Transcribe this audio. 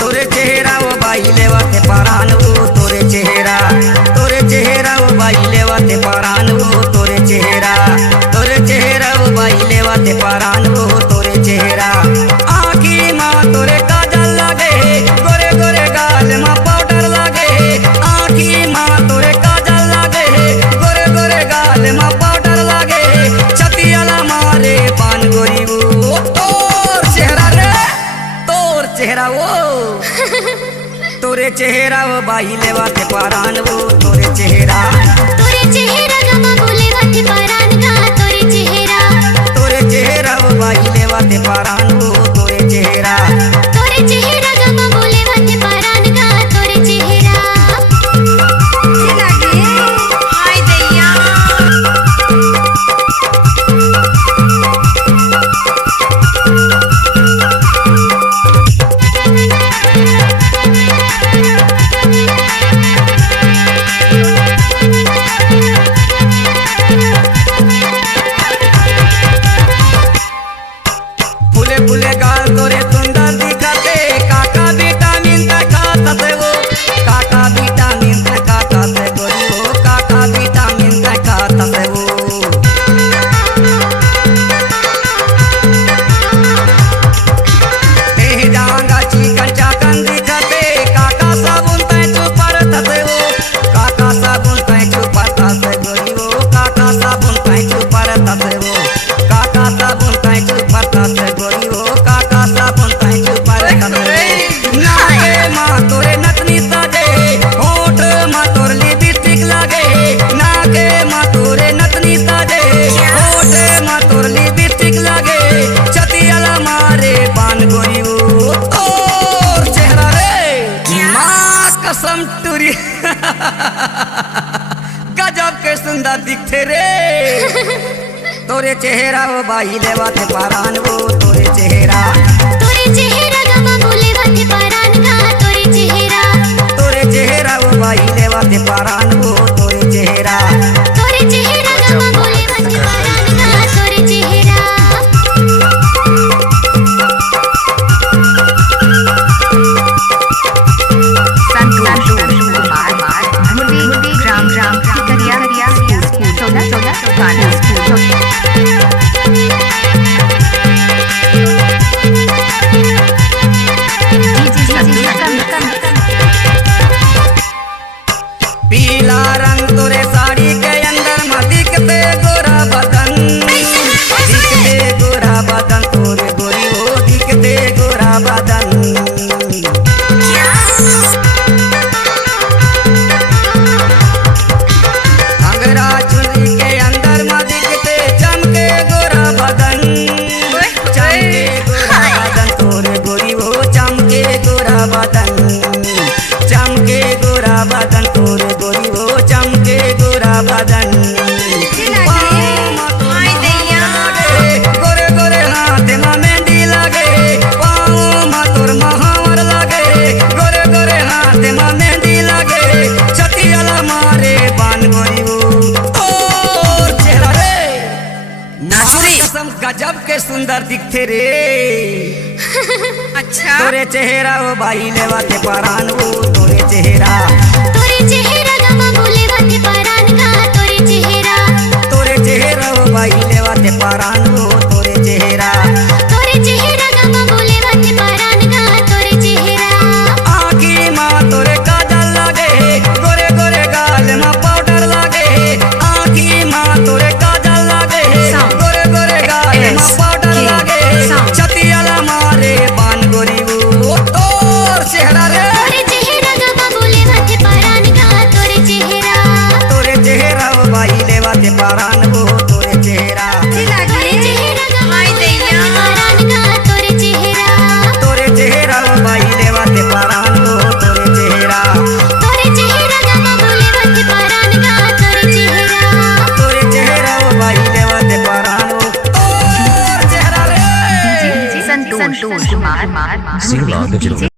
तोरे चेहरा वो बाई लेवाते परान वो तोरे चेहरा वो बाई लेवाते परान वो तोरे चेहरा वो बाई लेवाते परान वो तोरे चेहरा। आँखी माँ तोरे काजल लागे, गोरे गोरे गाल माँ पाउडर लागे। आँखी माँ तोरे काजल लागे, गोरे गोरे गाल माँ पाउडर लागे। छतियाला मारे पान गोरी वो तोर चेहरा रे, तोर चेहरा वो तोरे चेहरा वो बाई लेवाते परान वो तोरे चेहरा गमा बोले वाते परान गा तोरे चेहरा वो बाई लेवाते परान वो तोरे चेहरा गमा बोले वाते परान गा तोरे चेहरा। लागे हाय दैया फुले फुले गाल तोरे सुंदर दिखते। काका विटामिन खाता से वो, काका विटामिन खाता से गोरी वो, काका विटामिन खाता से वो। देह जांगा चिकन चाकन दिखते। काका साबुन तै चुपर से वो, काका साबुन तै चुपर से गोरी वो, काका साबुन तै चुपर से वो, काका साबुन तै चुपर से गोरी वो, काका साबुन तै चुपर से। नाके माँ तोरे नथनी साजे, होठ माँ तोर लिपस्टिक लागे। नाके माँ तोरे नथनी साजे, होठ माँ तोर लिपस्टिक लागे। छतियाला मारे पान गोरी वो तोर चेहरा रे, माँ कसम टूरी गजब के सुंदर दिखते रे। तोरे चेहरा वो बाई लेवाते परान वो तोरे चेहरा गमा बोले वाते परान गा तोरे चेहरा वो बाई लेवाते परान वो तोरे चेहरा गमा बोले वाते परान गा तोरे चेहरा। संतोष कुमार मुर्गी ग्राम करिया स्कूल 14 पीला रंग तोरे साड़ी के अंदर में दिखते गोरा बदन, दिखते गोरा बदन तोरे गोरी हो, दिखते गोरा बदन। अंगरा चुनरी के अंदर में दिखते चमके गोरा बदन, चमके गोरा बदन तोरे गोरी हो, चमके गोरा बदन, चमके गोरा बदन तोरे गोरी हो, चमके गोरा बदन। हाय दैया गोरे गोरे हाथ में मेहंदी लागे, पाँव में तोर महावर लागे। गोरे गोरे हाथ में मेहंदी लागे, छतियाला मारे बान गोरी वो तोर चेहरा रे, नाचुरी कसम गजब के सुंदर दिखते रे। अच्छा तोरे चेहरा वो बाई लेवाते परान वो तोरे चेहरा गमा बोले वाते परान गा तोरे चेहरा वो बाई लेवाते परान वो तोरे चेहरा गमा बोले वाते परान गा तोरे चेहरा। आँखी माँ तोरे काजल लागे, गोरे गोरे गाल माँ पाउडर लागे। आँखी माँ तोरे काजल लागे, गोरे गोरे गाल माँ पाउडर लागे। छतियाला मारे बान गोरी वो तोर चेहरा रे, गमा बोले वाते परान गा तोरे चेहरा वो बाई लेवाते परान वो तोरे चेहरा हाय दैया परान गा तोरे चेहरा वो बाई लेवाते परान वो तोरे चेहरा गमा बोले वाते परान गा तोरे चेहरा वो बाई लेवाते परान वो तोर चेहरा रे। Santosh Kumar Sing along, digital